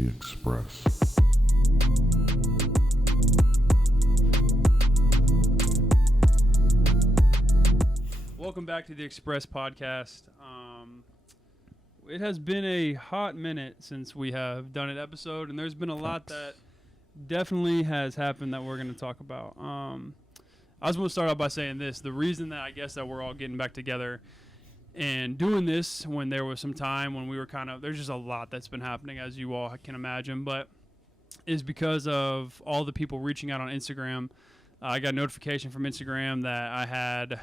The Express. Welcome back to the Express podcast. It has been a hot minute since we have done an episode, and there's been a lot that definitely has happened that we're going to talk about. I just want to start out by saying this. The reason that I guess that we're all getting back together and doing this when there was some time when we were there's just a lot that's been happening, as you all can imagine, but is because of all the people reaching out on Instagram. I got a notification from Instagram that I had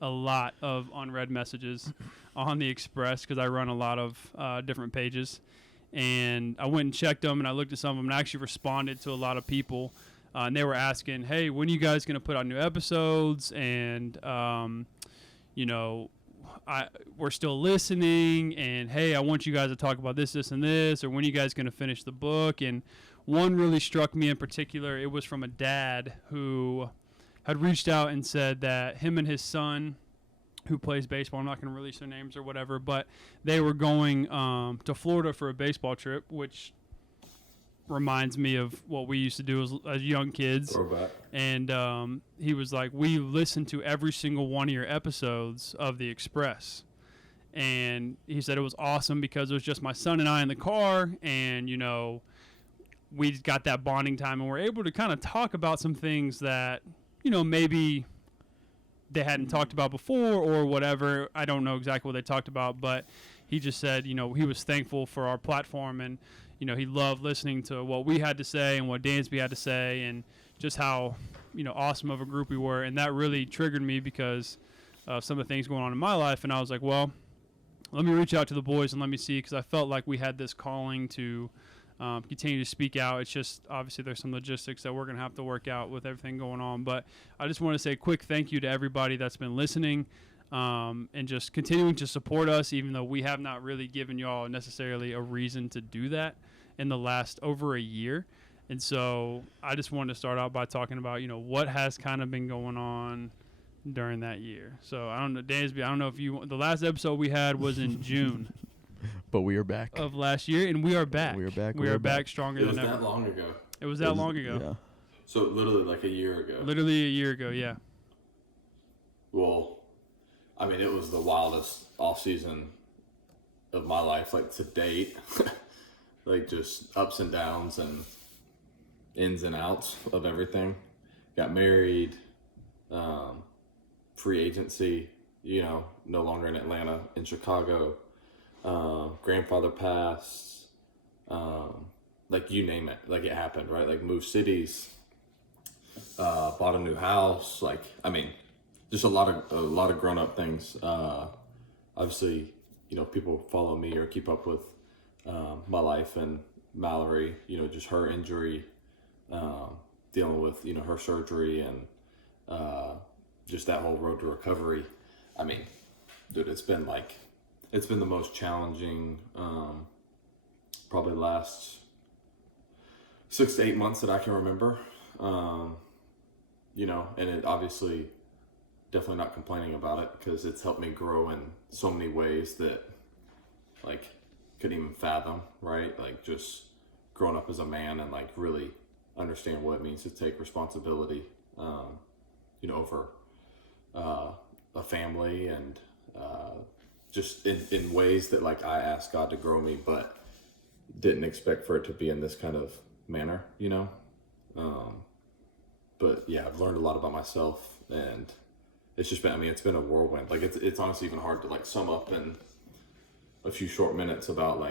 a lot of unread messages on the Express because I run a lot of different pages. And I went and checked them, and I looked at some of them, and I actually responded to a lot of people. And they were asking, hey, when are you guys going to put out new episodes? And, we're still listening. And, hey, I want you guys to talk about this, and this. Or when are you guys going to finish the book? And one really struck me in particular. It was from a dad who had reached out and said that him and his son, who plays baseball, I'm not going to release their names or whatever, but they were going to Florida for a baseball trip, which reminds me of what we used to do as young kids. And he was like, we listened to every single one of your episodes of The Express. And he said it was awesome because it was just my son and I in the car, and, we got that bonding time, and we're able to kind of talk about some things that, maybe they hadn't talked about before or whatever. I don't know exactly what they talked about, but he just said, he was thankful for our platform, and, he loved listening to what we had to say and what Dansby had to say, and just how, awesome of a group we were. And that really triggered me because of some of the things going on in my life. And I was like, well, let me reach out to the boys and let me see, because I felt like we had this calling to continue to speak out. It's just obviously there's some logistics that we're going to have to work out with everything going on. But I just want to say a quick thank you to everybody that's been listening and just continuing to support us, even though we have not really given y'all necessarily a reason to do that in the last over a year. And so I just wanted to start out by talking about, what has kind of been going on during that year. So I don't know, Dansby, I don't know if the last episode we had was in June. But we are back. Of last year, and we are back. We are back. We are back stronger than ever. It was that long ago. It was that long ago. Yeah. So literally like a year ago. Literally a year ago, yeah. Well, I mean, it was the wildest off season of my life, like to date. Like just ups and downs and ins and outs of everything. Got married, free agency, no longer in Atlanta, in Chicago. Grandfather passed, like you name it, like it happened, right? Like moved cities, bought a new house, just a lot of grown up things. Obviously, people follow me or keep up with my life, and Mallory, just her injury, dealing with, her surgery, and just that whole road to recovery. I mean, dude, it's been the most challenging, probably last 6 to 8 months that I can remember. And it obviously, definitely not complaining about it, because it's helped me grow in so many ways that couldn't even fathom, right? Like just growing up as a man and really understand what it means to take responsibility, over a family, and just in ways that I asked God to grow me, but didn't expect for it to be in this kind of manner, but yeah, I've learned a lot about myself, and it's just been, it's been a whirlwind. It's honestly even hard to sum up in a few short minutes about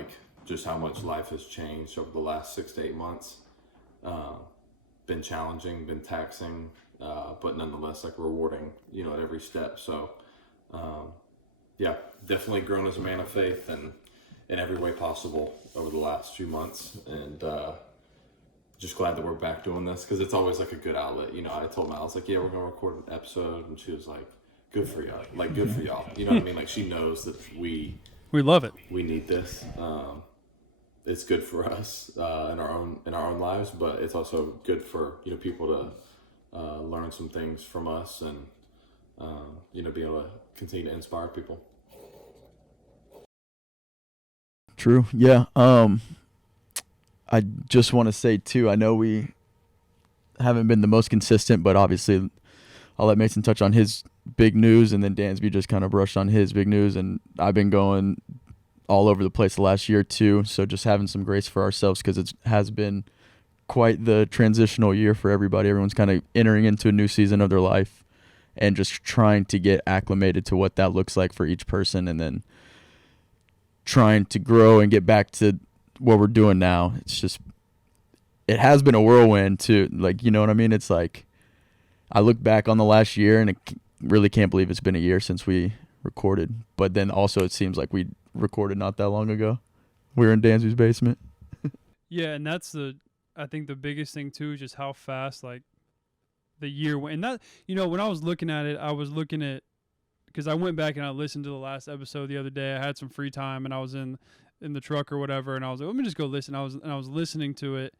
just how much life has changed over the last 6 to 8 months. Been challenging, been taxing, but nonetheless rewarding, at every step. So, yeah, definitely grown as a man of faith, and in every way possible over the last few months, and just glad that we're back doing this, because it's always a good outlet. I told Mal, I was like, yeah, we're gonna record an episode, and she was like, good for y'all, good for y'all. You know what I mean? She knows that we love it. We need this. It's good for us in our own lives, but it's also good for people to learn some things from us, and be able to continue to inspire people. True. Yeah. I just want to say too, I know we haven't been the most consistent, but obviously I'll let Mason touch on his big news, and then Dansby just kind of brushed on his big news, and I've been going all over the place the last year too. So just having some grace for ourselves, because it has been quite the transitional year for everybody. Everyone's kind of entering into a new season of their life and just trying to get acclimated to what that looks like for each person, and then trying to grow and get back to what we're doing now. It has been a whirlwind too. Like, you know what I mean? It's like, I look back on the last year and really can't believe it's been a year since we recorded. But then also it seems like we recorded not that long ago. We were in Dansby's basement. Yeah, and I think the biggest thing too is just how fast like the year went. And that, when I was looking at it, I was looking at, because I went back and I listened to the last episode the other day. I had some free time and I was in the truck or whatever, and I was like, let me just go listen. I was listening to it,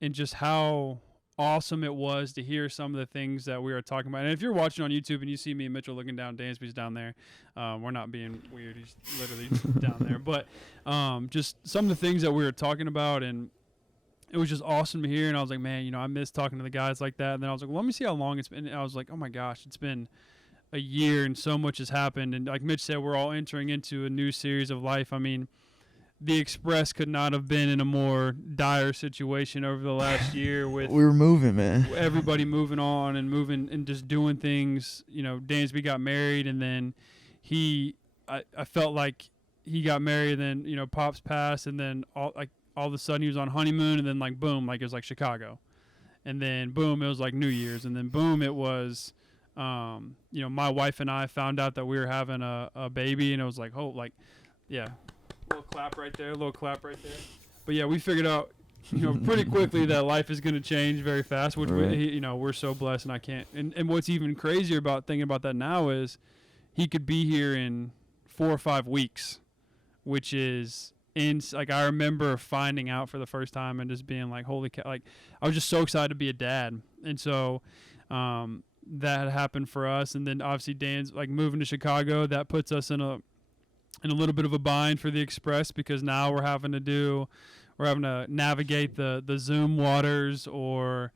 and just how awesome it was to hear some of the things that we were talking about. And if you're watching on YouTube and you see me and Mitchell looking down, Dansby's down there. We're not being weird. He's literally down there. But just some of the things that we were talking about, and it was just awesome to hear. And I was like, man, I miss talking to the guys like that. And then I was like, well, let me see how long it's been. And I was like, oh my gosh, it's been a year and so much has happened. And like Mitch said, we're all entering into a new series of life. I mean, the Express could not have been in a more dire situation over the last year with We were moving, man. everybody moving on and moving and just doing things. Dansby got married, and then I felt like he got married, and then, Pops passed, and then all of a sudden he was on honeymoon, and then like boom, like it was like Chicago. And then boom, it was like New Year's, and then boom, it was my wife and I found out that we were having a baby, and it was like, oh, like, yeah. Little clap right there. But yeah, we figured out, pretty quickly that life is going to change very fast, which Right. we're so blessed, and I can't. And what's even crazier about thinking about that now is he could be here in 4 or 5 weeks, which is like I remember finding out for the first time and just being like, holy cow! Like I was just so excited to be a dad, and so that happened for us. And then obviously Dan's like moving to Chicago. That puts us in a little bit of a bind for the Express, because now we're having to navigate the Zoom waters, or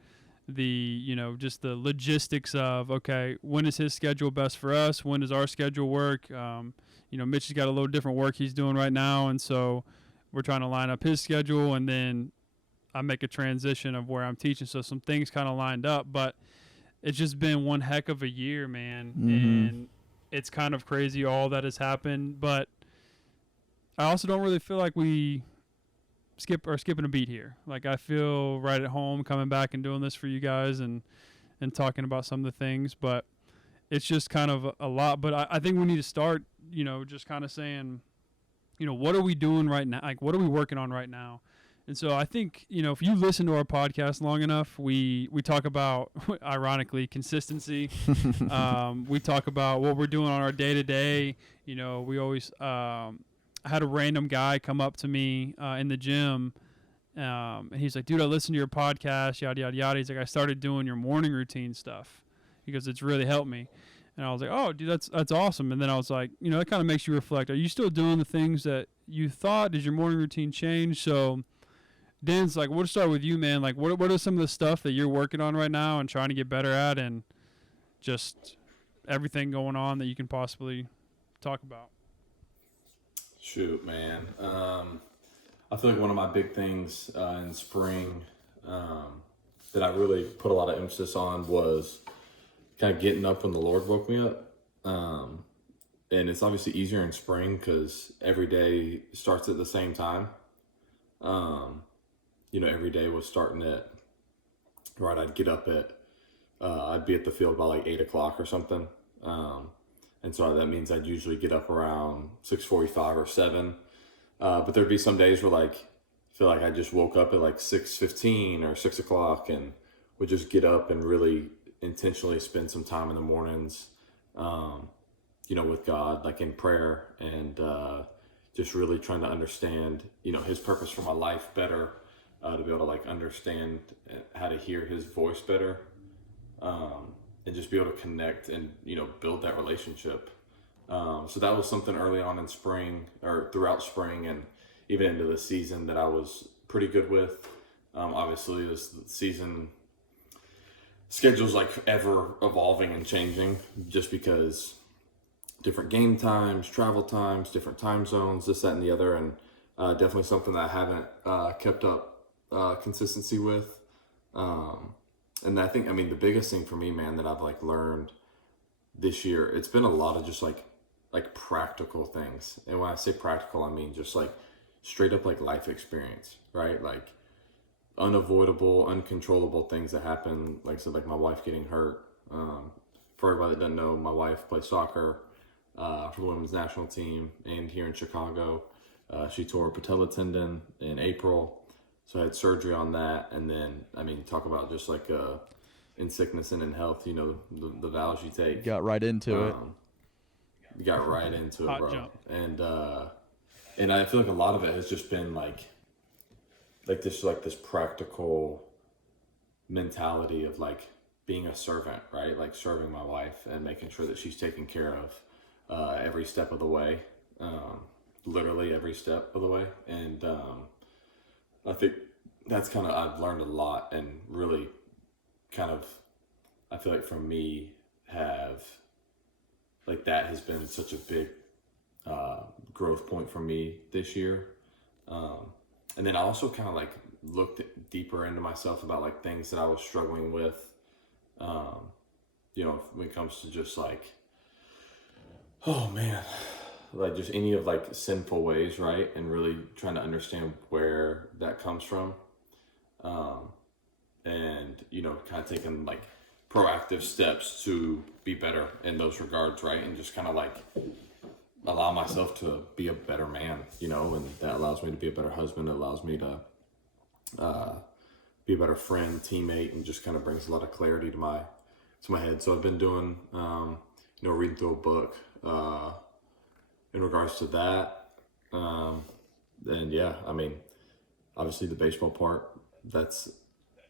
the just the logistics of, okay, when is his schedule best for us, when does our schedule work. Mitch has got a little different work he's doing right now, and so we're trying to line up his schedule, and then I make a transition of where I'm teaching, so some things kind of lined up. But it's just been one heck of a year, man. And it's kind of crazy all that has happened, but I also don't really feel like we skipping a beat here. Like I feel right at home coming back and doing this for you guys and talking about some of the things, but it's just kind of a lot. But I think we need to start, just kind of saying, what are we doing right now? Like, what are we working on right now? And so I think, if you listen to our podcast long enough, we talk about, ironically, consistency. We talk about what we're doing on our day-to-day. We always I had a random guy come up to me in the gym, and he's like, dude, I listened to your podcast, yada, yada, yada. He's like, I started doing your morning routine stuff because it's really helped me. And I was like, oh, dude, that's awesome. And then I was like, it kind of makes you reflect. Are you still doing the things that you thought? Did your morning routine change? So Dan's like, we'll start with you, man. Like, what are some of the stuff that you're working on right now and trying to get better at, and just everything going on that you can possibly talk about? Shoot, man. I feel like one of my big things in spring that I really put a lot of emphasis on was kind of getting up when the Lord woke me up. And it's obviously easier in spring because every day starts at the same time. Every day was starting at, right, I'd get up at, I'd be at the field by like 8 o'clock or something. And so that means I'd usually get up around 6:45 or 7. But there'd be some days where like, I feel like I just woke up at like 6:15 or 6 o'clock and would just get up and really intentionally spend some time in the mornings, with God, like in prayer, and just really trying to understand, his purpose for my life better, to be able to like understand how to hear his voice better. And just be able to connect and, build that relationship. So that was something early on in spring, or throughout spring and even into the season, that I was pretty good with. Obviously, as the season schedule's like ever evolving and changing, just because different game times, travel times, different time zones, this, that, and the other, and definitely something that I haven't kept up consistency with. And I think, I mean, the biggest thing for me, man, that I've like learned this year, it's been a lot of just like practical things. And when I say practical, I mean just like straight up like life experience, right? Like unavoidable, uncontrollable things that happen. Like I said, like my wife getting hurt. For everybody that doesn't know, my wife plays soccer for the women's national team, and here in Chicago, she tore a patella tendon in April. So I had surgery on that, and then, I mean, talk about just like in sickness and in health, you know, the vows you take. Got right into it. Got right into it, Hot bro. jump. And I feel like a lot of it has just been like this practical mentality of like being a servant, right? Like serving my wife and making sure that she's taken care of every step of the way, literally every step of the way. And I think that's kind of, I've learned a lot, and really kind of, I feel like for me, have like that has been such a big growth point for me this year. And then I also kind of like looked deeper into myself about like things that I was struggling with, you know, when it comes to just like, oh man, like just any of like sinful ways, right? And really trying to understand where that comes from. And, you know, kind of taking like proactive steps to be better in those regards, right? And just kind of like allow myself to be a better man, you know, and that allows me to be a better husband. It allows me to be a better friend, teammate, and just kind of brings a lot of clarity to my head. So I've been doing, you know, reading through a book in regards to that. And yeah, I mean, obviously the baseball part, that's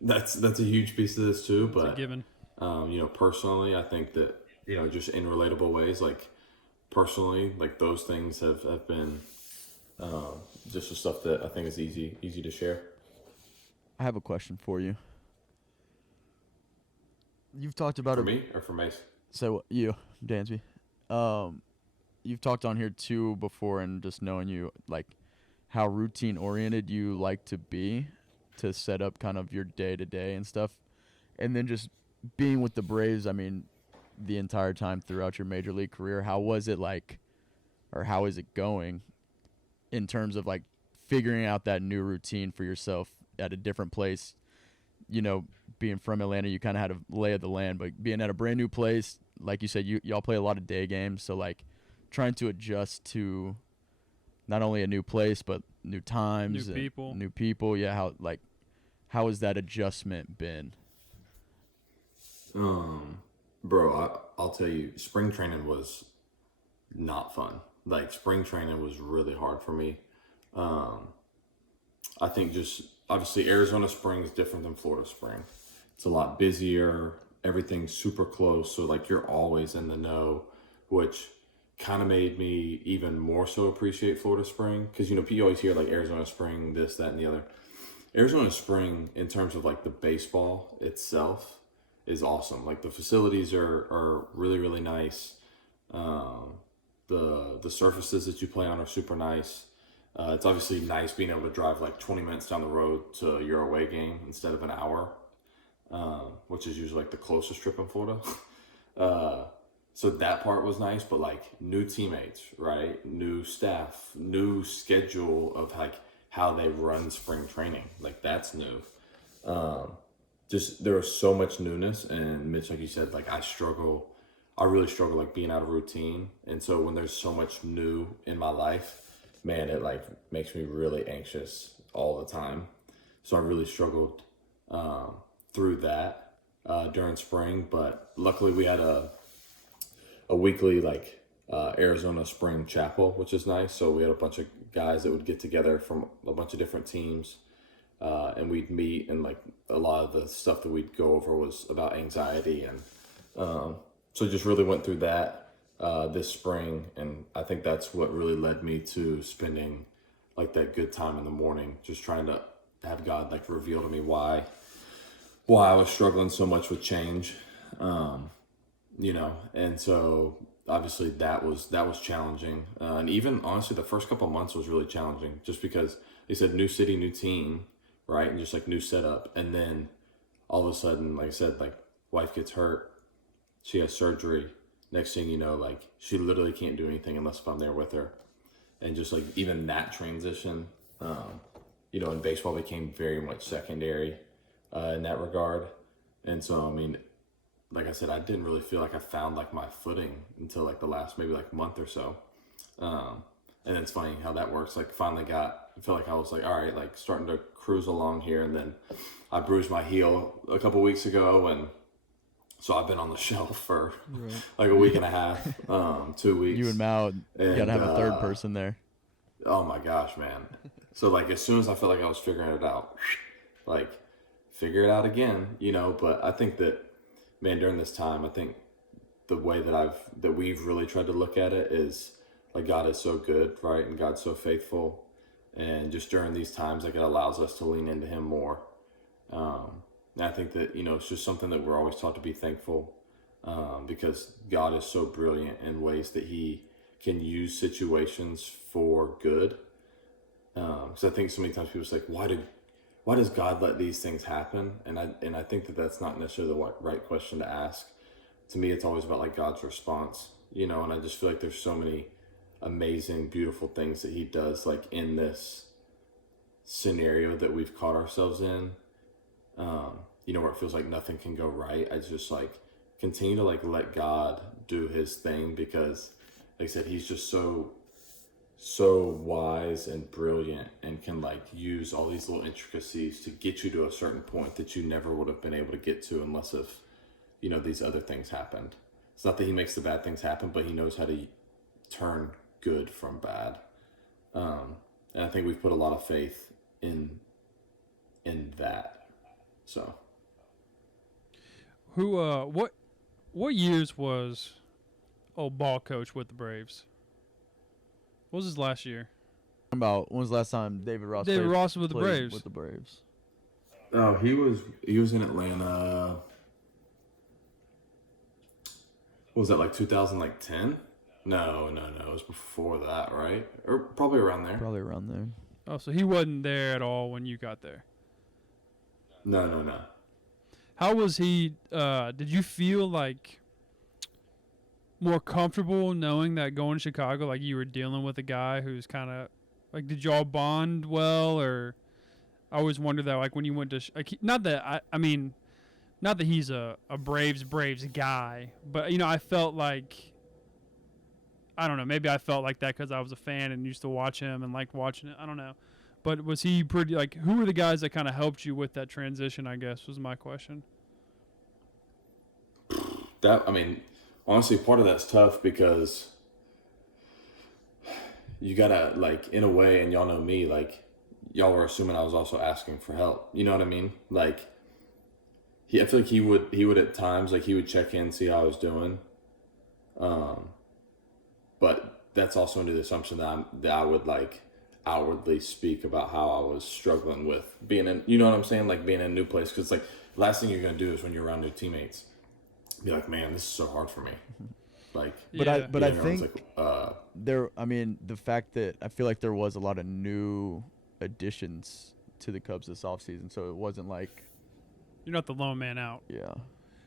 a huge piece of this too. But It's a given. you know, personally, I think that, you know, just in relatable ways, like personally, like those things have been just the stuff that I think is easy to share. I have a question for you. You've talked about For it. me or for Mace? So you, Dansby, you've talked on here too before, and just knowing you, like how routine oriented you like to be to set up kind of your day to day and stuff, and then just being with the Braves. I mean, the entire time throughout your major league career, how was it like, or how is it going in terms of like figuring out that new routine for yourself at a different place? You know, being from Atlanta, you kind of had a lay of the land, but being at a brand new place, like you said, y'all play a lot of day games, so like trying to adjust to not only a new place but new times, new people. Yeah, how has that adjustment been? Bro, I'll tell you, spring training was not fun. Like spring training was really hard for me. I think just obviously Arizona spring is different than Florida spring. It's a lot busier. Everything's super close. So like you're always in the know, which kind of made me even more so appreciate Florida spring. Cause you know, you always hear like Arizona spring, this, that, and the other. Arizona spring in terms of like the baseball itself is awesome. Like the facilities are really, really nice. The surfaces that you play on are super nice. It's obviously nice being able to drive like 20 minutes down the road to your away game instead of an hour, which is usually like the closest trip in Florida. So that part was nice, but like new teammates, right? New staff, new schedule of like how they run spring training. Like that's new. Just there was so much newness, and Mitch, like you said, like I really struggle like being out of routine. And so when there's so much new in my life, man, it like makes me really anxious all the time. So I really struggled through that during spring, but luckily we had a weekly like Arizona spring chapel, which is nice. So we had a bunch of guys that would get together from a bunch of different teams, and we'd meet, and like a lot of the stuff that we'd go over was about anxiety, and so just really went through that this spring, and I think that's what really led me to spending like that good time in the morning, just trying to have God like reveal to me why I was struggling so much with change. You know, and so obviously that was challenging, and even honestly the first couple of months was really challenging, just because they said new city, new team, right, and just like new setup, and then all of a sudden, like I said, like wife gets hurt, she has surgery. Next thing you know, like she literally can't do anything unless if I'm there with her, and just like even that transition, you know, in baseball became very much secondary in that regard, and so I mean, like I said, I didn't really feel like I found like my footing until like the last maybe like month or so. And it's funny how that works. Like finally I feel like I was like, all right, like starting to cruise along here. And then I bruised my heel a couple weeks ago. And so I've been on the shelf for like a week and a half, 2 weeks. You and Mao, you got to have a third person there. Oh my gosh, man. So like as soon as I felt like I was figuring it out, like figure it out again, you know, but I think that, man, during this time, I think the way that we've really tried to look at it is like God is so good, right? And God's so faithful. And just during these times, like it allows us to lean into him more. And I think that, you know, it's just something that we're always taught to be thankful, because God is so brilliant in ways that he can use situations for good. Because I think so many times people say, why does God let these things happen? And I think that that's not necessarily the right question to ask. To me, it's always about like God's response, you know, and I just feel like there's so many amazing, beautiful things that he does like in this scenario that we've caught ourselves in, you know, where it feels like nothing can go right. I just like continue to like let God do his thing, because like I said, he's just so wise and brilliant, and can like use all these little intricacies to get you to a certain point that you never would have been able to get to unless if, you know, these other things happened. It's not that he makes the bad things happen, but he knows how to turn good from bad. And I think we've put a lot of faith in that. So Who what years was old ball coach with the Braves? What was his last year? About when was the last time David Ross was with the played Braves. with the Braves? oh, he was in Atlanta. What was that, like 2010? No, it was before that, right? Or probably around there. Probably around there. Oh, so he wasn't there at all when you got there. No. How was he? Did you feel like more comfortable knowing that going to Chicago, like you were dealing with a guy who's kind of like, did y'all bond well? Or I always wondered that, like when you went to not that I mean, not that he's a Braves guy, but you know, I felt like, I don't know, maybe I felt like that because I was a fan and used to watch him and liked watching it. I don't know. But was he pretty, like, who were the guys that kind of helped you with that transition, I guess, was my question. I mean, honestly, part of that's tough because you gotta, like, in a way, and y'all know me, like, y'all were assuming I was also asking for help. You know what I mean? Like, I feel like he would at times, like, he would check in, see how I was doing. But that's also under the assumption that I would, like, outwardly speak about how I was struggling with being in, you know what I'm saying? Like, being in a new place. Because, like, last thing you're going to do is when you're around new teammates, be like, man, this is so hard for me. Like, But I think like, I mean, the fact that I feel like there was a lot of new additions to the Cubs this offseason, so it wasn't like, you're not the lone man out. yeah.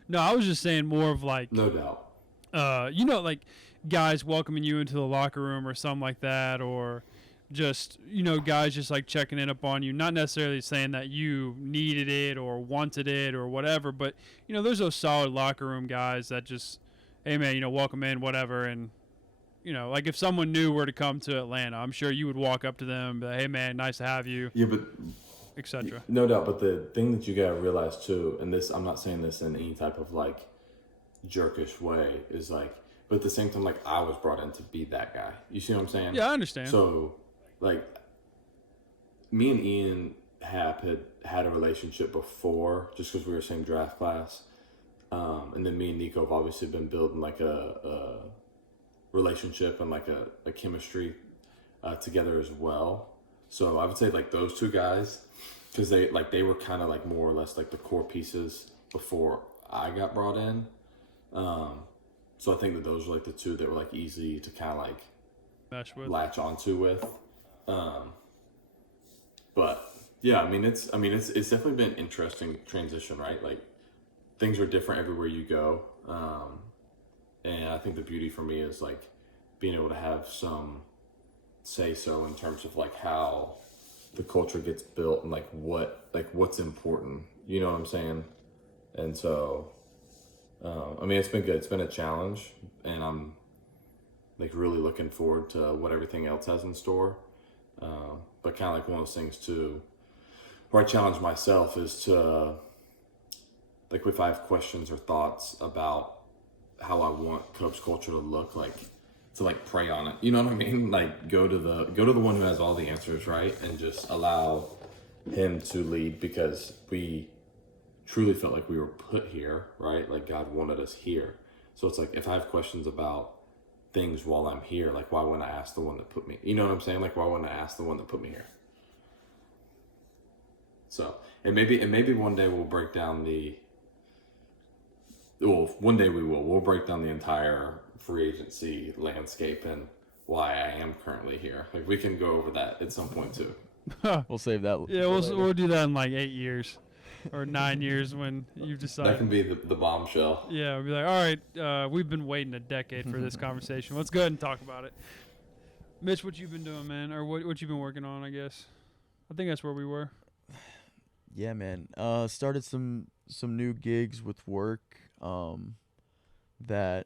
No, I was just saying more of like, no doubt. You know, like guys welcoming you into the locker room or something like that, or just, you know, guys just like checking in upon you, not necessarily saying that you needed it or wanted it or whatever, but, you know, there's those solid locker room guys that just, hey, man, you know, welcome in, whatever. And, you know, like if someone knew where to come to Atlanta, I'm sure you would walk up to them and be like, hey, man, nice to have you, Yeah, but etc. no doubt. But the thing that you got to realize too, and this, I'm not saying this in any type of like jerkish way, is like, but at the same time, like I was brought in to be that guy. You see what I'm saying? Yeah, I understand. So, like, me and Ian had a relationship before, just because we were same draft class. And then me and Nico have obviously been building like a relationship and like a chemistry together as well. So I would say like those two guys because they were kind of like more or less like the core pieces before I got brought in. Um, so I think that those were like the two that were like easy to kind of like Mesh with. latch onto with. Um, but yeah, it's definitely been an interesting transition, right? Like things are different everywhere you go. And I think the beauty for me is like being able to have some say so in terms of like how the culture gets built and like what's important. You know what I'm saying? And so, it's been good. It's been a challenge, and I'm like really looking forward to what everything else has in store. But kind of like one of those things too, where I challenge myself is to like if I have questions or thoughts about how I want Cubs culture to look, like to like pray on it. You know what I mean? Like go to the one who has all the answers, right? And just allow him to lead, because we truly felt like we were put here, right? Like God wanted us here. So it's like if I have questions about things while I'm here, like why wouldn't I ask the one that put me? You know what I'm saying? Like why wouldn't I ask the one that put me here? So and maybe one day we'll break down one day we will. We'll break down the entire free agency landscape and why I am currently here. Like we can go over that at some point too. We'll save that. Yeah, we'll do that in like 8 years or 9 years when you've decided. That can be the bombshell. Yeah, we'll be like, all right, we've been waiting a decade for this conversation. Let's go ahead and talk about it. Mitch, what you been doing, man? Or what you been working on, I guess? I think that's where we were. Yeah, man. Started some new gigs with work. That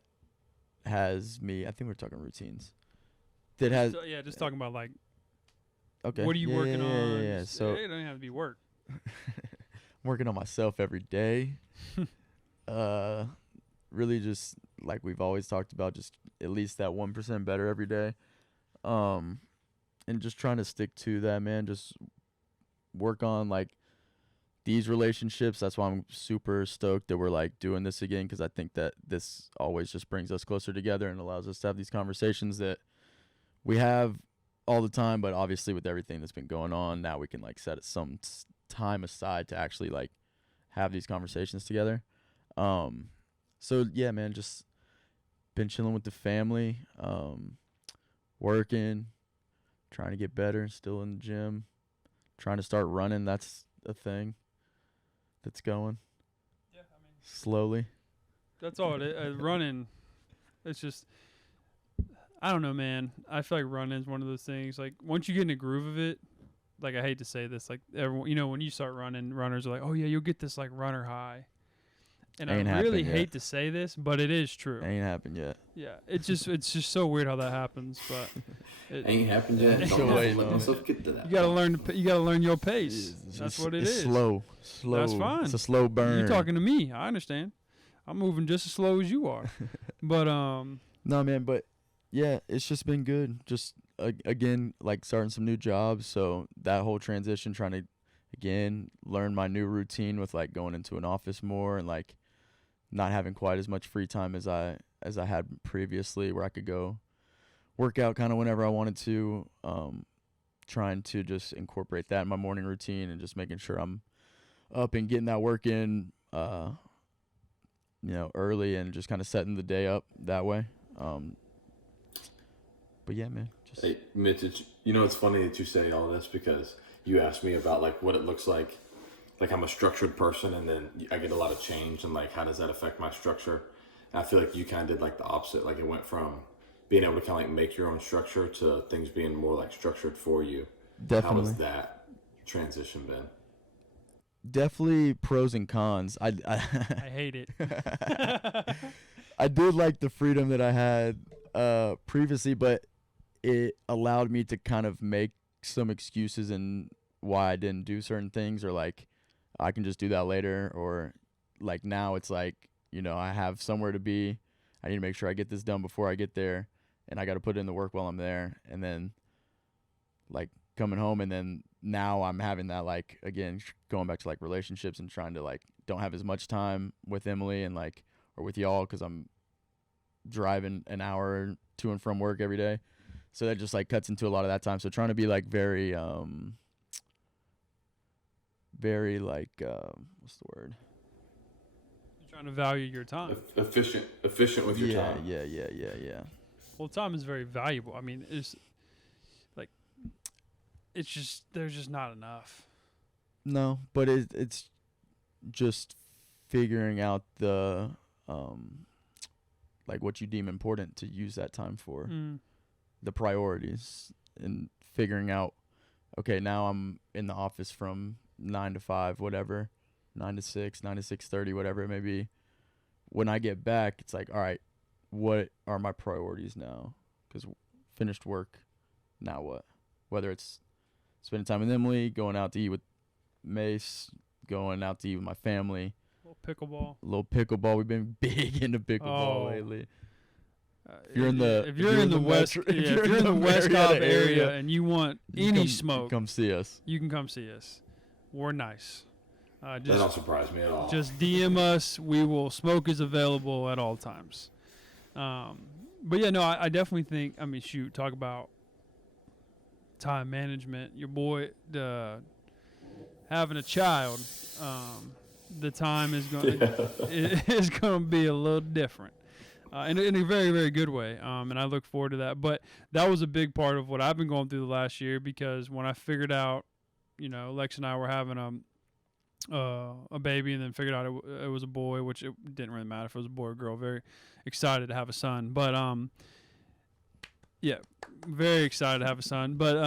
has me. I think we're talking routines. That has. Just talking about like. Okay. What are you working on? Yeah. So it don't have to be work. I'm working on myself every day. Really just like we've always talked about, just at least that 1% better every day. And just trying to stick to that, man. Just work on like these relationships. That's why I'm super stoked that we're like doing this again, because I think that this always just brings us closer together and allows us to have these conversations that we have all the time. But obviously with everything that's been going on, now we can like set some time aside to actually like have these conversations together. So yeah, man, just been chilling with the family, working, trying to get better, still in the gym, trying to start running. That's a thing that's going. Yeah, slowly. That's all it is. Running, it's just, I don't know, man. I feel like running is one of those things. Like once you get in the groove of it, like I hate to say this, like everyone, when you start running, runners are like, oh yeah, you'll get this like runner high. And Ain't I really happened hate yet. to say this, but it is true. Ain't happened yet. Yeah, it's just so weird how that happens, but Ain't happened yet. Ain't Don't so have to wait, let no. myself get to that. you gotta learn your pace. It's That's just- what it it's is. Slow. That's fine. It's a slow burn. You're talking to me. I understand. I'm moving just as slow as you are. But No, man, but yeah, it's just been good. Just again, like starting some new jobs. So that whole transition, trying to again learn my new routine with like going into an office more and like not having quite as much free time as I had previously, where I could go work out kind of whenever I wanted to. Trying to just incorporate that in my morning routine and just making sure I'm up and getting that work in, early, and just kind of setting the day up that way. But yeah, man. Just Hey, Mitch, it's funny that you say all this, because you asked me about like what it looks like I'm a structured person, and then I get a lot of change, and like how does that affect my structure? And I feel like you kind of did like the opposite. Like it went from being able to kind of like make your own structure to things being more like structured for you. definitely. How has that transition been? Definitely pros and cons. I hate it. I did like the freedom that I had previously, but it allowed me to kind of make some excuses and why I didn't do certain things, or like I can just do that later, or like now it's like, I have somewhere to be. I need to make sure I get this done before I get there, and I got to put in the work while I'm there, and then like coming home, and then now I'm having that like again going back to like relationships and trying to like don't have as much time with Emily and like or with y'all, because I'm driving an hour to and from work every day, so that just like cuts into a lot of that time. So trying to be like very very like what's the word? You're trying to value your time. Efficient with your Yeah, time. yeah. Well, time is very valuable. I mean, like it's just there's just not enough. No, but it's just figuring out the like what you deem important to use that time for, the priorities, and figuring out, okay, now I'm in the office from 9 to 5, whatever, 9 to 6, 9 to 6:30, whatever it may be. When I get back, it's like, all right, what are my priorities now? Because finished work, now what? Whether it's spending time with Emily, going out to eat with Mace, going out to eat with my family. Pickleball. A little pickleball. We've been big into pickleball lately. If you're in the West, if you're in the West Cobb area and you want any smoke, come see us. You can come see us. We're nice. That don't surprise me at all. Just DM us. We will. Smoke is available at all times. But yeah, no, I definitely think. I mean, shoot, talk about time management. Your boy, having a child, the time is going is going to be a little different, in a very, very good way. And I look forward to that. But that was a big part of what I've been going through the last year, because when I figured out, Lex and I were having a baby, and then figured out it was a boy, which it didn't really matter if it was a boy or girl. Very excited to have a son, but yeah, very excited to have a son. But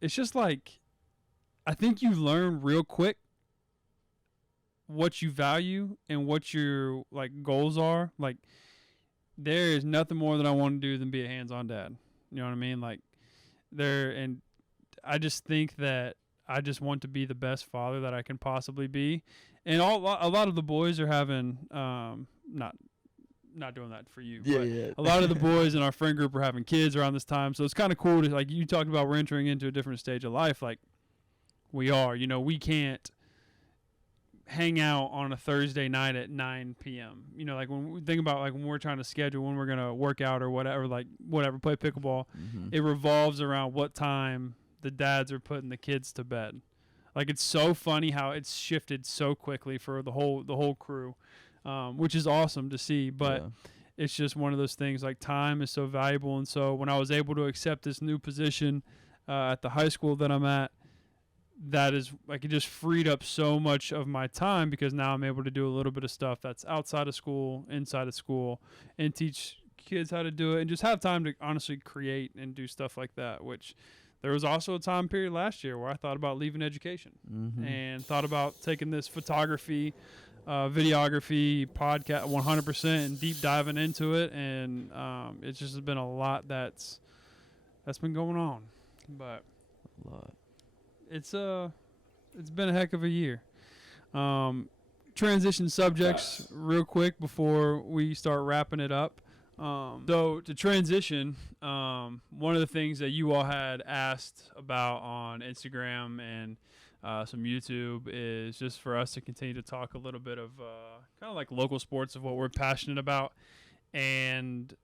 it's just like, I think you learn real quick what you value and what your like goals are. Like, there is nothing more that I want to do than be a hands-on dad. You know what I mean? Like, and I just think that I just want to be the best father that I can possibly be. And a lot of the boys are having not doing that for you. Yeah. A lot of the boys in our friend group are having kids around this time, so it's kind of cool to, like, you talked about, we're entering into a different stage of life. Like, we are, we can't hang out on a Thursday night at 9 p.m. Like, when we think about, like, when we're trying to schedule when we're gonna work out or whatever, play pickleball, it revolves around what time the dads are putting the kids to bed. Like, it's so funny how it's shifted so quickly for the whole crew, which is awesome to see. But it's just one of those things, like, time is so valuable. And so when I was able to accept this new position at the high school that I'm at, that is, like, it just freed up so much of my time, because now I'm able to do a little bit of stuff that's outside of school, inside of school, and teach kids how to do it, and just have time to honestly create and do stuff like that. Which there was also a time period last year where I thought about leaving education and thought about taking this photography, videography, podcast 100% and deep diving into it. And it's just been a lot that's been going on. But A lot. it's been a heck of a year. Transition subjects real quick before we start wrapping it up. So to transition, one of the things that you all had asked about on Instagram and some YouTube is just for us to continue to talk a little bit of kind of like local sports, of what we're passionate about, and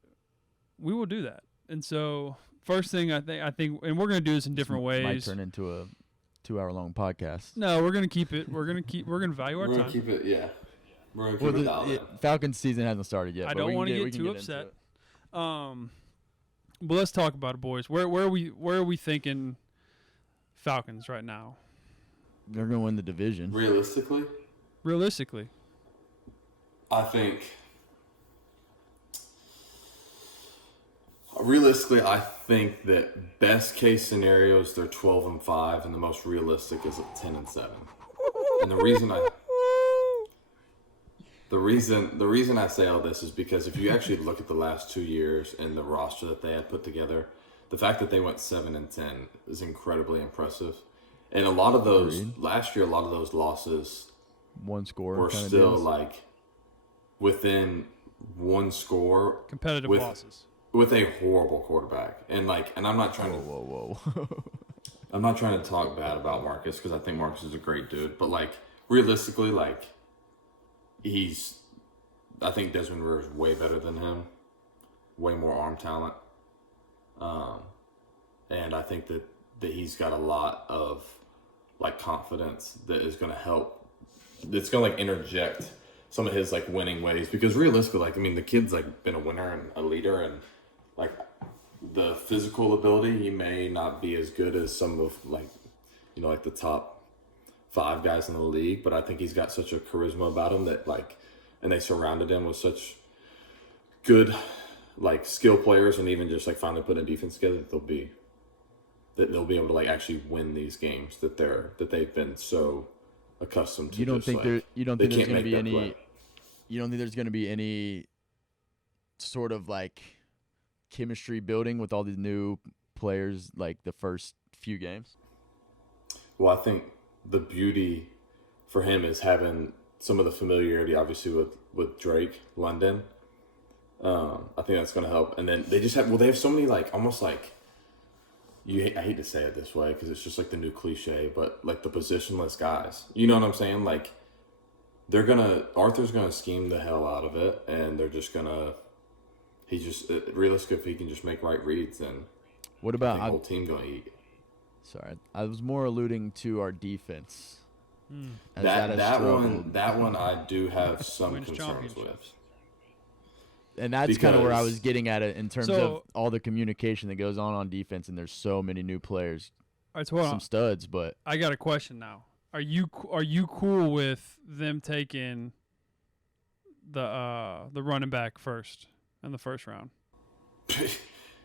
we will do that. And so first thing I think, and we're going to do this in different ways. Might turn into a 2-hour-long podcast. No, we're going to keep it. We're going to value our time. We're going to keep it, yeah. We're going to keep it dialed in. Falcons season hasn't started yet. I don't want to get too upset. But let's talk about it, boys. Where are we thinking Falcons right now? They're going to win the division. Realistically, I think that best case scenarios they're 12-5, and the most realistic is at 10-7. And the reason I say all this is because if you actually look at the last 2 years and the roster that they had put together, the fact that they went 7-10 is incredibly impressive. And a lot of those last year, a lot of those losses, one score, were still like within one score, competitive losses with a horrible quarterback. And I'm not trying whoa. I'm not trying to talk bad about Marcus, because I think Marcus is a great dude, but like realistically, like, I think Desmond Ridder is way better than him, way more arm talent, and I think that he's got a lot of like confidence that is going to help. It's going to like interject some of his like winning ways, because realistically, like, I mean, the kid's like been a winner and a leader, and like the physical ability, he may not be as good as some of like, you know, like the top 5 guys in the league, but I think he's got such a charisma about him that like, and they surrounded him with such good like skill players, and even just like finally putting a defense together, that they'll be able to like actually win these games that they've been so accustomed to. You don't think like, you don't think they there's can't going to make be that any play. you don't think there's going to be any sort of like chemistry building with all these new players like the first few games? Well, I think the beauty for him is having some of the familiarity, obviously, with Drake, London. I think that's going to help. And then they have so many, like, almost like, I hate to say it this way because it's just like the new cliche, but like the positionless guys. You know what I'm saying? Like, Arthur's going to scheme the hell out of it, and they're just going to, realistically, if he can just make right reads, then What I about think the whole team going to eat. Sorry, I was more alluding to our defense. As That has struggled. one I do have some Wins concerns with. championships. And that's kind of where I Because- was getting at it in terms So- of all the communication that goes on defense, and there's so many new players, All right, so hold some on. studs, but I got a question now. Are you cool with them taking the running back first in the first round?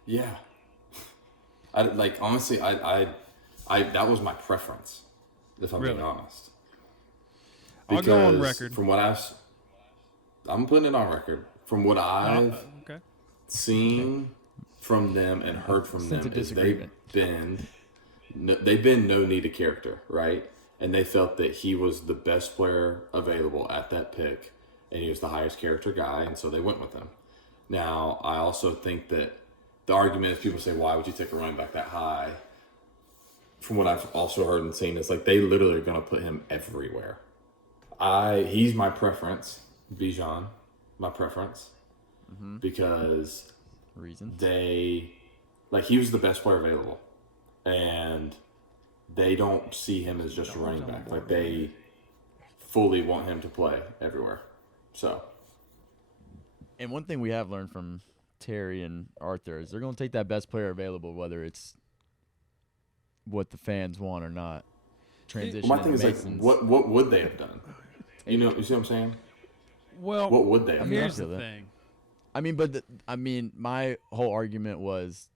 Yeah. Honestly, I that was my preference, if I'm being Really? honest. I'll go on Because record. From what I'm putting it on record. From what I've Okay. seen from them and heard from Sense them, of is disagreement. they've been no need a character, right? And they felt that he was the best player available at that pick, and he was the highest character guy, and so they went with him. Now, I also think that the argument is, people say, why would you take a running back that high? From what I've also heard and seen, is like they literally are going to put him everywhere. He's my preference, Bijan, my preference, because reasons. he was the best player available, and they don't see him as just a running back. Like, they fully want him to play everywhere. So, And one thing we have learned from Terry and Arthur is they're going to take that best player available, whether it's what the fans want or not. Transition. my thing into is, like, Mason's. what would they have done? You see what I'm saying? Well, What would they have done? here's feel the that. thing. My whole argument was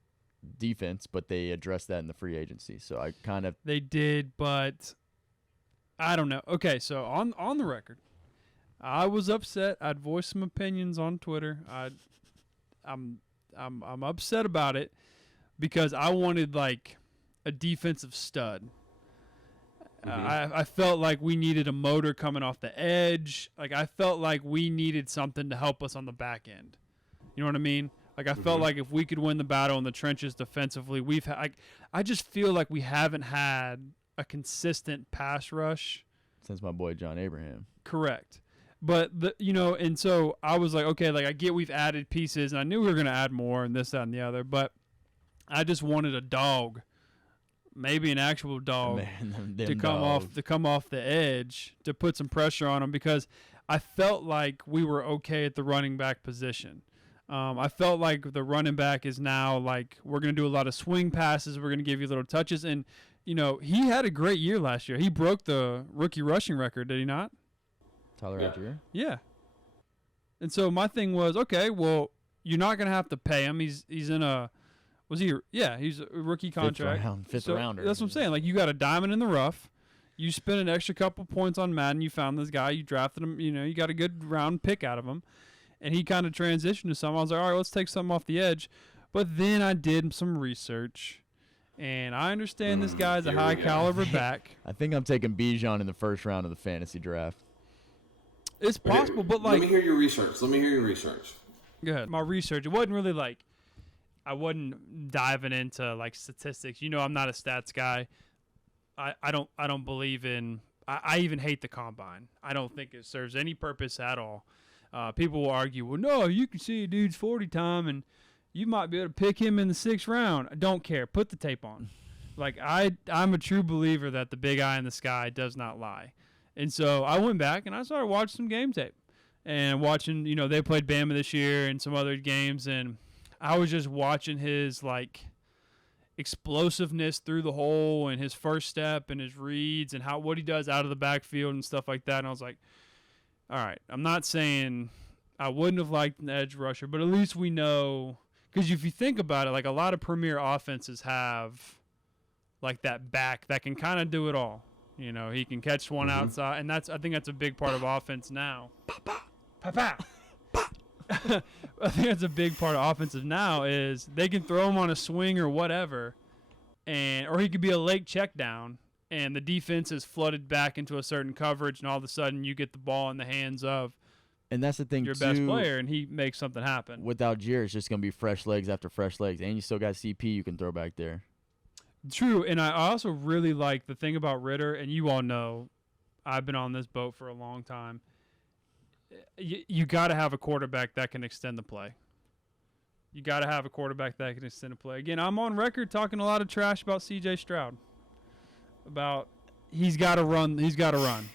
defense, but they addressed that in the free agency. So I kind of They did, but I don't know. Okay, so on the record, I was upset. I'd voiced some opinions on Twitter. I'm upset about it because I wanted like a defensive stud. I felt like we needed a motor coming off the edge. Like, I felt like we needed something to help us on the back end. You know what I mean? Like, I felt like if we could win the battle in the trenches defensively, I just feel like we haven't had a consistent pass rush. since my boy John Abraham. Correct. But and so I was like, okay, like I get we've added pieces, and I knew we were going to add more and this, that, and the other, but I just wanted a dog, maybe an actual dog, Man, them to come off the edge to put some pressure on him, because I felt like we were okay at the running back position. I felt like the running back is now like, we're going to do a lot of swing passes. We're going to give you little touches. And, he had a great year last year. He broke the rookie rushing record, did he not? Tyler Yeah. Algier. Yeah. And so my thing was, okay, well, you're not going to have to pay him. He's in a – he's a rookie contract. Fifth So rounder. that's what I'm saying. Like, you got a diamond in the rough. You spent an extra couple points on Madden. You found this guy. You drafted him. You got a good round pick out of him. And he kind of transitioned to something. I was like, all right, let's take something off the edge. But then I did some research. And I understand this guy's a here we high go. caliber back. I think I'm taking Bijan in the first round of the fantasy draft. It's possible, but let me like, hear your research. go ahead. My research, it wasn't really like, I wasn't diving into like statistics. I'm not a stats guy. I don't believe in. I even hate the combine. I don't think it serves any purpose at all. People will argue, well, no, you can see a dude's 40 time and you might be able to pick him in the 6th round. I don't care. Put the tape on. Like I'm a true believer that the big eye in the sky does not lie. And so I went back and I started watching some game tape and watching, they played Bama this year and some other games, and I was just watching his like explosiveness through the hole and his first step and his reads and what he does out of the backfield and stuff like that. And I was like, all right, I'm not saying I wouldn't have liked an edge rusher, but at least we know, because if you think about it, like a lot of premier offenses have like that back that can kind of do it all. He can catch one outside, and I think that's a big part of offense now. Pa-pa. I think that's a big part of offensive now is they can throw him on a swing or whatever, or he could be a late check down, and the defense is flooded back into a certain coverage, and all of a sudden you get the ball in the hands of And that's the thing, your too, best player, and he makes something happen. with Algier, it's just going to be fresh legs after fresh legs, and you still got CP you can throw back there. True, and I also really like the thing about Ritter, and you all know I've been on this boat for a long time. You got to have a quarterback that can extend the play. You got to have a quarterback that can extend the play. Again, I'm on record talking a lot of trash about C.J. Stroud. About he's got to run. He's got to run.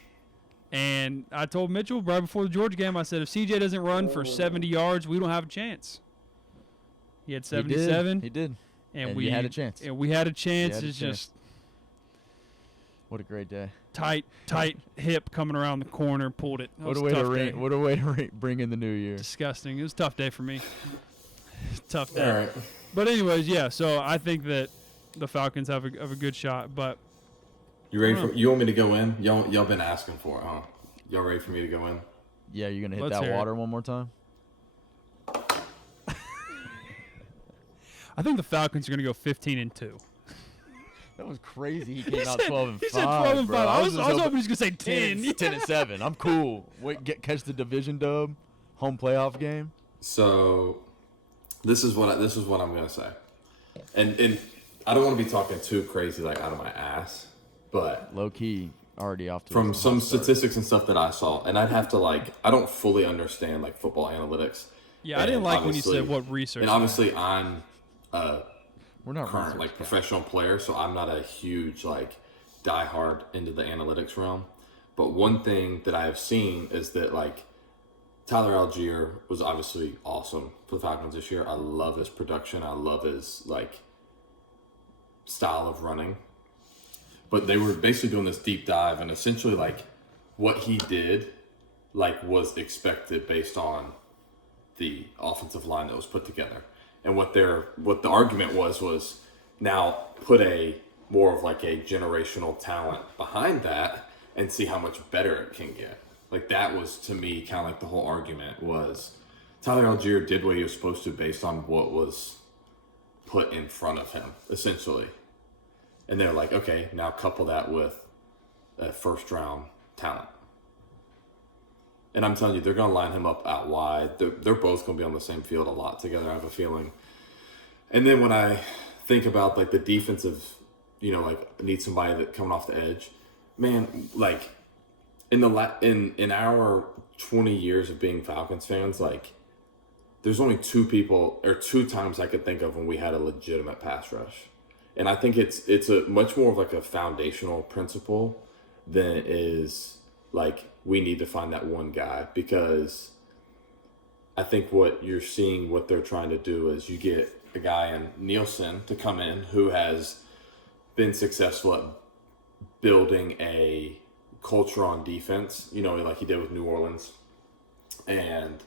And I told Mitchell right before the Georgia game, I said, if C.J. doesn't run for 70 yards, we don't have a chance. He had 77. He did. And we had a chance. And we had a chance. It's just what a great day. Tight hip coming around the corner, pulled it. What a way to bring in the new year. Disgusting. It was a tough day for me. Tough day. All right. But anyways, yeah. So I think that the Falcons have a good shot. But You ready you want me to go in? Y'all been asking for it, huh? Y'all ready for me to go in? Yeah, you're gonna hit Let's that hear water one more time. I think the Falcons are going to go 15-2. That was crazy. He came out 12-5. He said 12-5. Bro. I was hoping he was going to say 10. 10-7. I'm cool. Catch the division dub, home playoff game. So, this is what I'm gonna say, and I don't want to be talking too crazy like out of my ass, but Low key, already off to from a some hot start. statistics and stuff that I saw, and I'd have to I don't fully understand like football analytics. Yeah, I didn't like when you obviously- said what research. And obviously, I'm We're not current research guys. professional player, so I'm not a huge diehard into the analytics realm. But one thing that I have seen is that Tyler Algier was obviously awesome for the Falcons this year. I love his production. I love his style of running. But they were basically doing this deep dive, and essentially what he did was expected based on the offensive line that was put together. And what the argument was now put a more of a generational talent behind that and see how much better it can get. That was, to me, kind of the whole argument was Tyler Algier did what he was supposed to based on what was put in front of him, essentially. And they're like, okay, now couple that with a first-round talent. And I'm telling you, they're going to line him up out wide. They're both going to be on the same field a lot together, I have a feeling. And then when I think about the defensive, need somebody that coming off the edge, man, in our 20 years of being Falcons fans, there's only two times I could think of when we had a legitimate pass rush. And I think it's a much more of a foundational principle than it is we need to find that one guy, because I think what you're seeing, what they're trying to do is you get a guy in Nielsen to come in who has been successful at building a culture on defense, like he did with New Orleans, and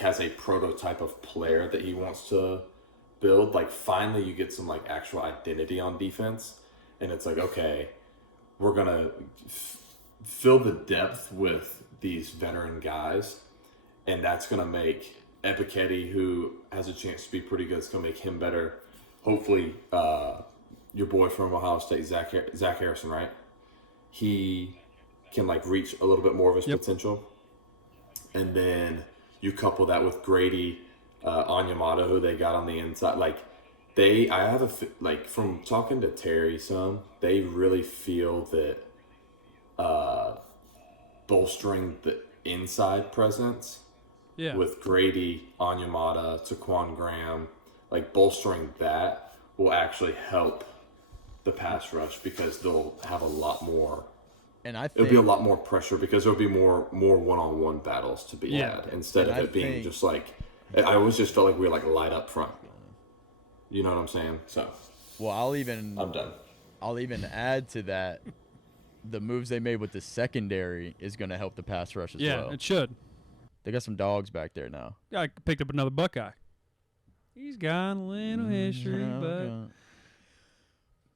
has a prototype of player that he wants to build. Finally you get some actual identity on defense, and it's okay, we're gonna fill the depth with these veteran guys, and that's gonna make Epiketti, who has a chance to be pretty good, it's gonna make him better. Hopefully your boy from Ohio State, Zach Harrison, right? He can reach a little bit more of his potential. And then you couple that with Grady, Onyemata, who they got on the inside. From talking to Terry some, they really feel that bolstering the inside presence with Grady, Onyemata, Taquan Graham, bolstering that will actually help the pass rush because they'll have a lot more. And I think it'll be a lot more pressure because there'll be more one-on-one battles to be Yeah. had instead And of I it being think- just like. I always just felt like we were like light up front. You know what I'm saying? So well, I'm done. I'll even add to that. The moves they made with the secondary is going to help the pass rush as Yeah, well. it should. They got some dogs back there now. I picked up another Buckeye. He's got a little history,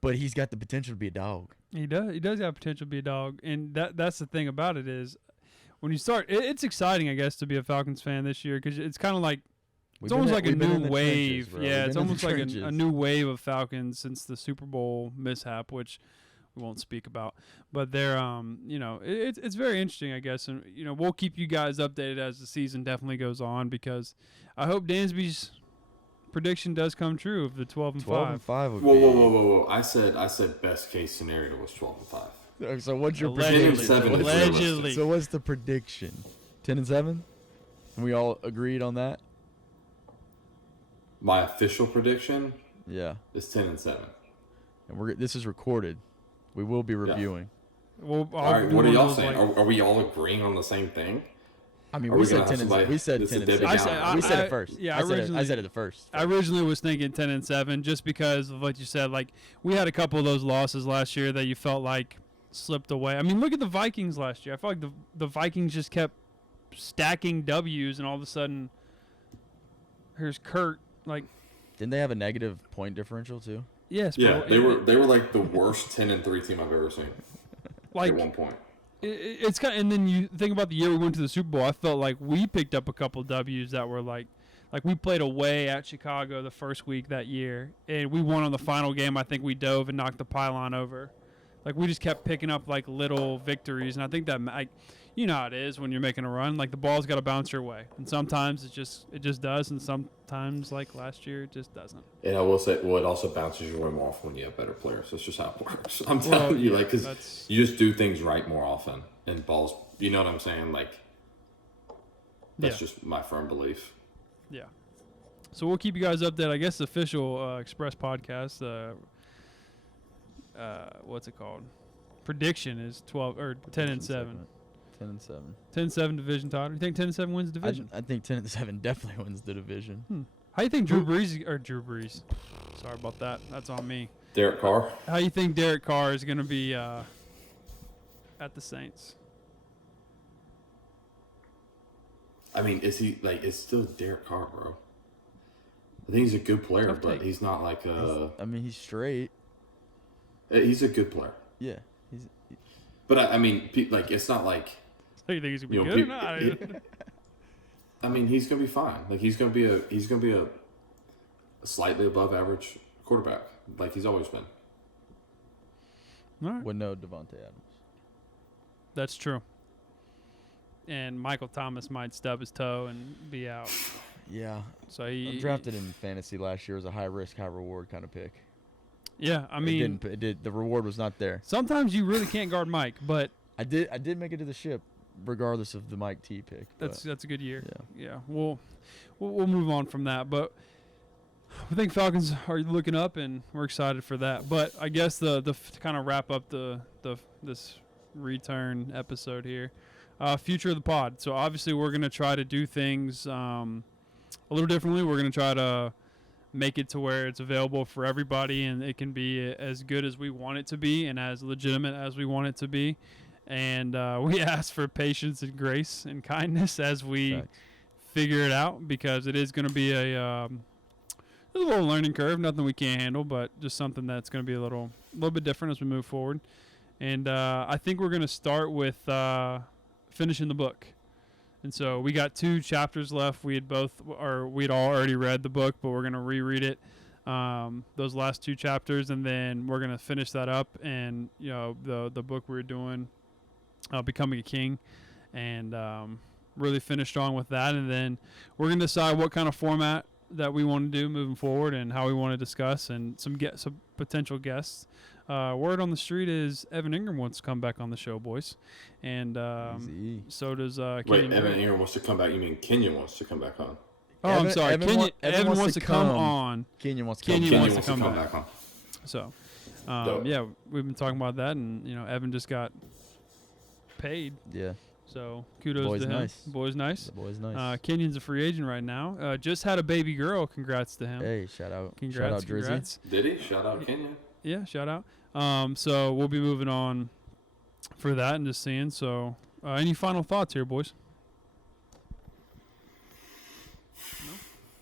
But he's got the potential to be a dog. he does. He does have potential to be a dog, and that's the thing about it is when you start. It's exciting, I guess, to be a Falcons fan this year because it's kind of like it's almost like a new wave. Yeah, it's almost like a new wave of Falcons since the Super Bowl mishap, which we won't speak about. But they're, it's very interesting, I guess, and we'll keep you guys updated as the season definitely goes on because I hope Dansby's prediction does come true of the 12 and 5. 5 would Whoa! I said best case scenario was 12 and 5. So what's your Allegedly. prediction? 10 and 7 is Allegedly. So what's the prediction? 10 and 7? And we all agreed on that? My official prediction Yeah. is 10 and 7. And this is recorded. We will be reviewing. Well, All right, what are y'all saying? Are we all agreeing on the same thing? I mean, Are we we said gonna have 10 and somebody- we said this 10 is and Debbie 7. Downer. We said I- it first. yeah, I said originally- it the first. I originally was thinking 10 and 7 just because of what you said. Like, we had a couple of those losses last year that you felt like slipped away. I mean, look at the Vikings last year. I felt like the Vikings just kept stacking W's, and all of a sudden, here's Kurt. Like, Didn't they have a negative point differential too? yes, Yeah, bro. they were like the worst 10 and 3 team I've ever seen like at one point. it's kind of, and then you think about the year we went to the Super Bowl. I felt like we picked up a couple W's that were like we played away at Chicago the first week that year, and we won on the final game. I think we dove and knocked the pylon over. Like, we just kept picking up like little victories, and I think that you know how it is when you're making a run. Like, the ball's got to bounce your way, and sometimes it just does, and sometimes like last year it just doesn't. And I will say, it also bounces your way more often when you have better players. That's just how it works. I'm telling you, like, because you just do things right more often, and balls. You know what I'm saying? Like, that's just my firm belief. Yeah. So we'll keep you guys updated. I guess the official Express podcast. What's it called? Prediction is 12 or 10 and 7. 10 and 7. 10 and 7 division title. You think 10 and 7 wins the division? I think 10 and 7 definitely wins the division. How you think Drew Brees? Sorry about that. That's on me. Derek Carr. How you think Derek Carr is going to be at the Saints? I mean, is he like? It's still Derek Carr, bro. I think he's a good player, Tough but take. he's not like a. I mean, he's straight. He's a good player, Yeah. but I mean, like, it's not like. So you think he's going to be You good know, or not? I mean, he's gonna be fine. Like, he's gonna be a slightly above average quarterback, like he's always been. All right. With no Devontae Adams. That's true. And Michael Thomas might stub his toe and be out. Yeah. So I he drafted in fantasy last year as a high risk, high reward kind of pick. Yeah, I mean, it did. The reward was not there. sometimes you really can't guard Mike, but I did make it to the ship, regardless of the Mike T pick. that's a good year. Yeah. Yeah, we'll move on from that, but I think Falcons are looking up, and we're excited for that. But I guess to kind of wrap up this return episode here, future of the pod. So obviously we're gonna try to do things a little differently. We're gonna try to make it to where it's available for everybody, and it can be as good as we want it to be, and as legitimate as we want it to be. And we ask for patience and grace and kindness as we Facts. figure it out, because it is going to be a little learning curve. Nothing we can't handle, but just something that's going to be a little bit different as we move forward. And I think we're going to start with finishing the book. And so we got 2 chapters left. We'd all already read the book, but we're going to reread it. Those last 2 chapters, and then we're going to finish that up. And the book we're doing, Becoming a King, and really finish strong with that. And then we're going to decide what kind of format that we want to do moving forward, and how we want to discuss, and some potential guests. Word on the street is Evan Ingram wants to come back on the show, boys, and Easy. so does Wait, Kenyon Evan Drake. Ingram wants to come back. You mean Kenyon wants to come back on? Oh, I'm Evan- sorry. Evan Evan wants wants to to come come. on. Kenyon wants to Kenyon come. wants to come back. on. So, Dope. Yeah, we've been talking about that, and Evan just got paid, Yeah. so kudos Boy's to him. nice. Boy's nice. The boy's nice. Kenyon's a free agent right now. Just had a baby girl. Congrats to him. Hey, shout out. Congrats, Shout out Drizzy. congrats. Did he? Shout out Kenya. Yeah, shout out. So we'll be moving on for that and just seeing. So, any final thoughts here, boys?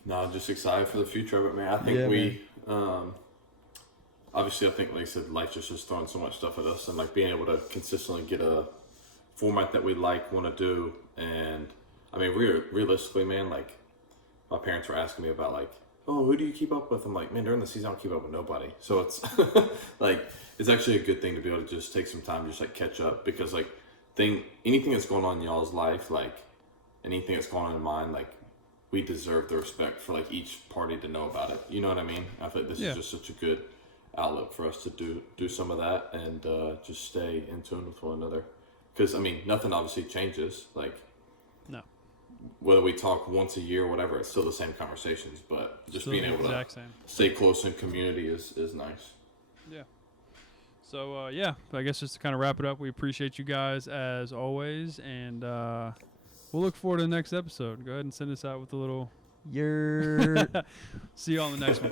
No, just excited for the future of it, man. I think obviously, I think, like I said, life's just throwing so much stuff at us, and like being able to consistently get a format that we want to do. And I mean, realistically, man, like my parents were asking me about like, oh, who do you keep up with? I'm like, man, during the season, I don't keep up with nobody. So it's like, it's actually a good thing to be able to just take some time, just like catch up, because like anything that's going on in y'all's life, like anything that's going on in mine, like we deserve the respect for like each party to know about it. You know what I mean? I think this is just such a good outlet for us to do some of that and just stay in tune with one another. Because I mean, nothing obviously changes. Like, no, whether we talk once a year or whatever, it's still the same conversations. But just Still being the able to exact same. stay close in community is nice. Yeah. So I guess just to kind of wrap it up, we appreciate you guys as always, and we'll look forward to the next episode. Go ahead and send us out with a little. You're. See you on the next one.